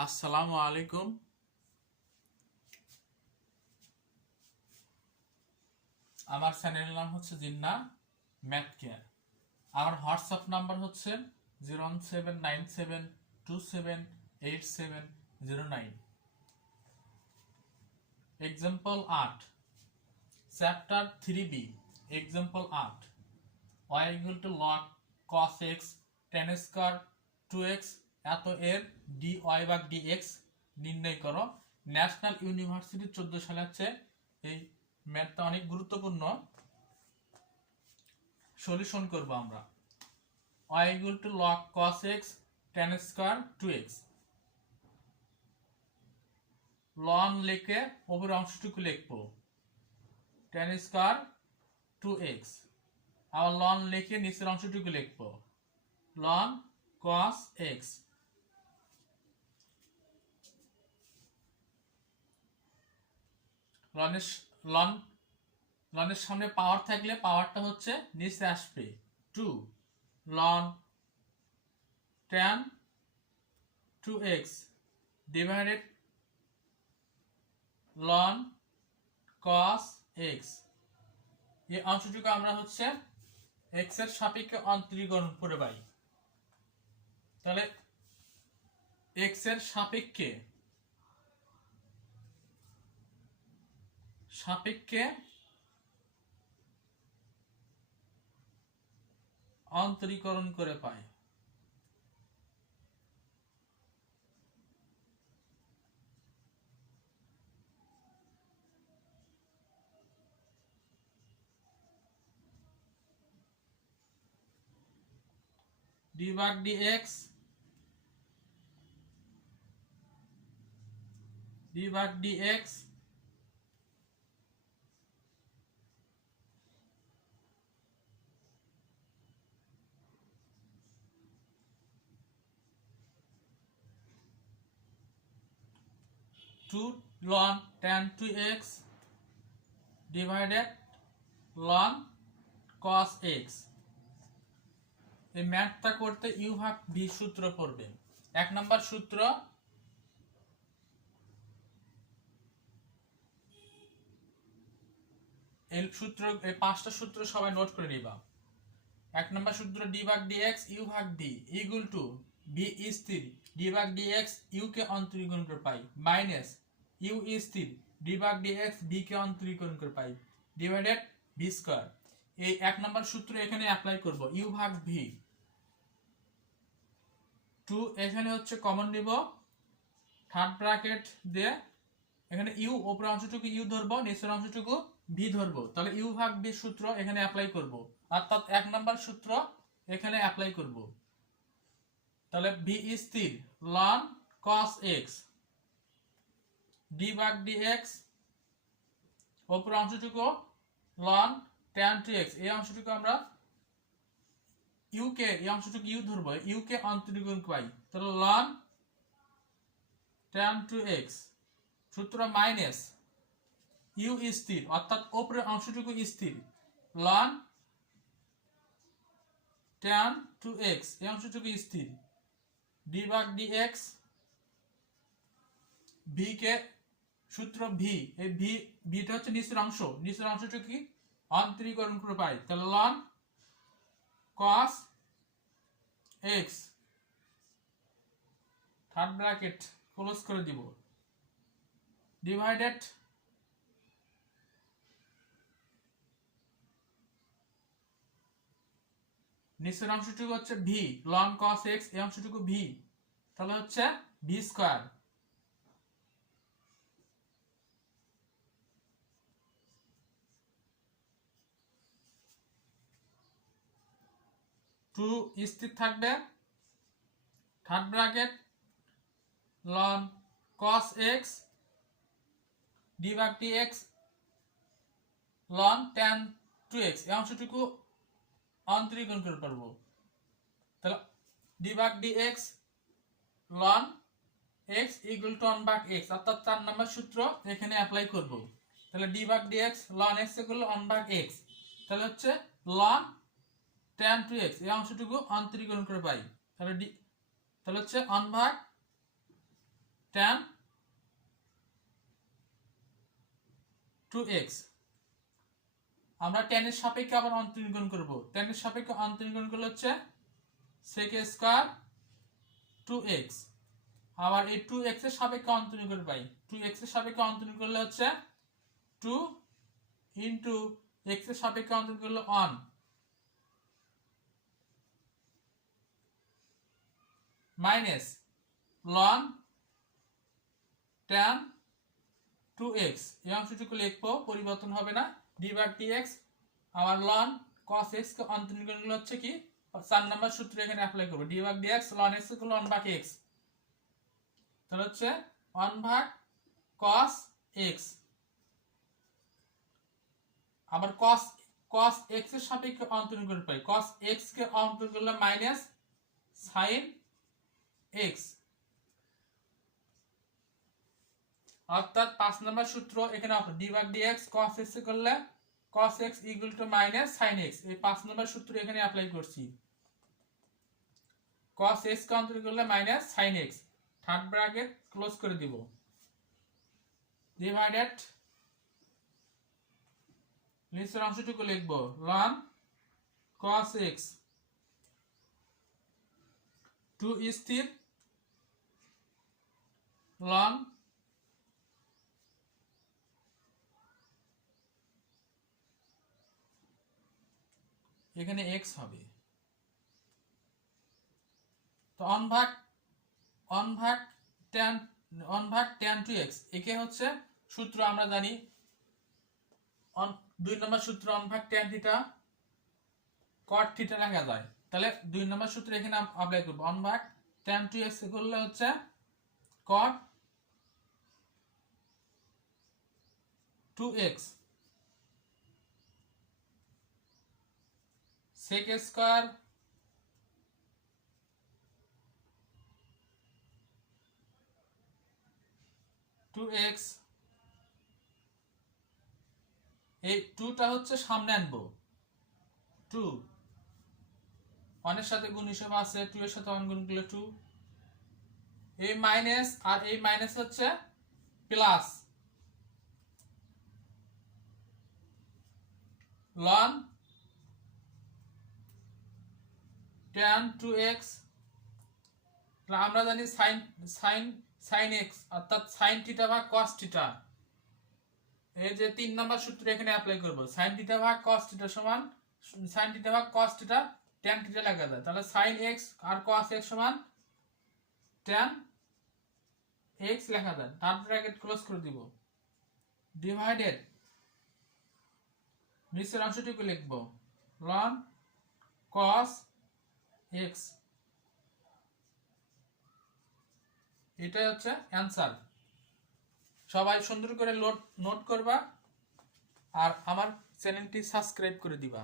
আসসালামু আলাইকুম। আমার চ্যানেলের নাম হচ্ছে জিন্না ম্যাথ কেয়ার। আমার হোয়াটসঅ্যাপ নাম্বার হচ্ছে 01797278709। Example 8, chapter 3B। Example 8, y equal to log cos x tan square 2x এত এর dy বা dx নির্ণয় করো। ন্যাশনাল ইউনিভার্সিটি 14 সালে হচ্ছে এই ম্যাথটা অনেক গুরুত্বপূর্ণ। সলিউশন করব আমরা। y equal to log cos x tan square 2x ln লিখে উপরের অংশটুকু লিখবো tan স্কয়ার 2x, আবার ln লিখে নিচের অংশটুকু লিখবো ln cos x। লনের সামনে পাওয়ার থাকলে পাওয়ারটা হচ্ছে নিচে আসবে 2 ln tan 2x divided ln cos x। এই অংশটুকু আমরা হচ্ছে x এর সাপেক্ষে অন্তরীকরণ করে পাই। তাহলে x এর সাপেক্ষে অন্তরীকরণ করে পাই। d ভাগ dx 2 ln tan 2x divided ln cos x। এই ম্যাথটা করতে u ভাগ v সূত্র পড়বে। এক নাম্বার সূত্র, এই সূত্র এই পাঁচটা সূত্র সবাই নোট করে নিবা। এক নাম্বার সূত্র d ভাগ dx u ভাগ v ইকুয়াল টু v স্থির d ভাগ dx u কে অন্তরীকরণ করে পাই মাইনাস u স্থির d ভাগ dx v কে অন্তরীকরণ করে পাই ডিভাইডেড v স্কয়ার। এই এক নাম্বার সূত্র এখানে অ্যাপ্লাই করব u ভাগ v 2 এখানে হচ্ছে কমন নিব, থার্ড ব্র্যাকেট দিয়ে এখানে u উপরের অংশটুকু u ধরবো, নিচের অংশটুকু v ধরবো। তাহলে u ভাগ v সূত্র এখানে অ্যাপ্লাই করব, অর্থাৎ এক নাম্বার সূত্র এখানে অ্যাপ্লাই করব। তাহলে v স্থির ln cos x d ভাগ dx উপরের অংশটুকু ln tan 2x, এই অংশটুকু আমরা u কে এই অংশটুকু u ধরবো, u কে অন্তরীকরণ পাই। তাহলে ln tan 2x সূত্র মাইনাস u স্থির অর্থাৎ উপরের অংশটুকু স্থির ln tan 2x এই অংশটুকু স্থির d ভাগ dx v কে সূত্র v, এই vটা হচ্ছে নিচের অংশটুকু কি অন্তরীকরণ করে পাই। তাহলে ln cos x third bracket close করে দিব ডিভাইডেড নিচের অংশটুকু হচ্ছে v ln cos x, এই অংশটুকু v, তাহলে হচ্ছে v স্কয়ার। টু স্থির থাকবে, third bracket ln cos x d ভাগ dx ln tan 2x এই অংশটুকু অন্তরীকরণ করে পারবো। তাহলে d ভাগ dx ln x equal to 1 ভাগ x, অর্থাৎ 4 নাম্বার সূত্র এখানে অ্যাপ্লাই করব। তাহলে d ভাগ dx ln x ইকুয়াল 1 ভাগ x, তাহলে হচ্ছে ln tan 2x এই অংশটুকু অন্তরীকরণ করে পাই। তাহলে হচ্ছে 1 ভাগ tan 2x আমরা tan এর সাপেক্ষে আবার অন্তরীকরণ করব। tan এর সাপেক্ষে অন্তরীকরণ করলে হচ্ছে sec স্কয়ার 2x, আবার এই 2x এর সাপেক্ষে অন্তরীকরণ করে পাই 2x এর সাপেক্ষে অন্তরীকরণ করলে হচ্ছে 2 ইনটু x এর সাপেক্ষে অন্তরীকরণ করলে 1 মাইনাস ln tan 2x এই অংশটুকু লিখবো, পরিবর্তন হবে না, d/dx। আমার ln cos x কে অন্তরীকরণ করলে হচ্ছে কি 4 নাম্বার সূত্র এখানে অ্যাপ্লাই করব, d/dx ln x = 1/x, তাহলে হচ্ছে 1/cos x। আবার cos x এর সাপেক্ষে অন্তরীকরণ করে পাই, cos x কে অন্তরীকরণ করলে মাইনাস sin x, অর্থাৎ 5 নাম্বার সূত্র এখানে d/dx cos x করলে cos x = minus sin x, এই 5 নাম্বার সূত্র এখানে অ্যাপ্লাই করছি। cos x কে অন্তরীকরণ করলে minus sin x, third bracket close করে দিব, ডিভাইডেড নিচের অংশটুকু লিখব ln cos x 2 স্থির ln এখানে x হবে, তো 1/tan 2x একে হচ্ছে সূত্র আমরা জানি 2 নম্বর সূত্র 1/tan থিটা cot থিটা লেখা যায়, তাহলে 2 নম্বর সূত্র এখানে অ্যাপ্লাই করব, 1/tan 2x করলে হচ্ছে cot 2x sec square 2x, এই 2টা হচ্ছে সামনে আনবো, 2 1 এর সাথে গুণ হিসেবে আছে, 2 এর সাথে 1 গুণ করলে 2, এই মাইনাস আর এই মাইনাস হচ্ছে প্লাস ln tan 2x, আমরা জানি sin x অর্থাৎ sin থিটা ভাগ cos থিটা, এই যে 3 নাম্বার সূত্র এখানে অ্যাপ্লাই করব, sin থিটা ভাগ cos থিটা সমান sin থিটা ভাগ cos থিটা tan থিটা লেখা যায়, তাহলে sin x আর cos x সমান tan x লেখা যায়, থার্ড ব্র্যাকেট ক্লোজ করে দিব, ডিভাইডেড নিচের অংশটুকু লিখব ln cos x, এটাই হচ্ছে অ্যান্সার। সবাই সুন্দর করে নোট করবা আর আমার চ্যানেলটি সাবস্ক্রাইব করে দিবা।